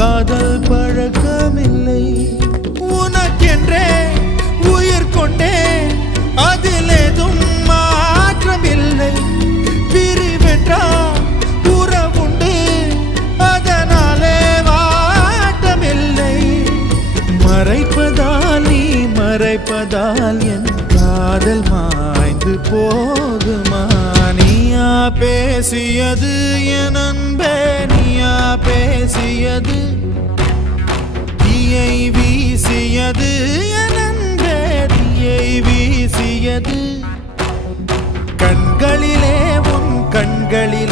காதல் பழக்கமில்லை. உனக்கென்றே உயிர் கொண்டேன், அதில் ஏதும் மாற்றமில்லை. பிரிவென்றால் உறவுண்டு, அதனாலே வாட்டமில்லை. மறைப்பதால் நீ மறைப்பதால் என் காதல் மாய்ந்து போகுமா? நீயா பேசியது என் அன்பே, நீயா பேசியது, தீயை வீசியது என் அன்பே, தீயை வீசியது. கண்களிலே உன் கண்களில்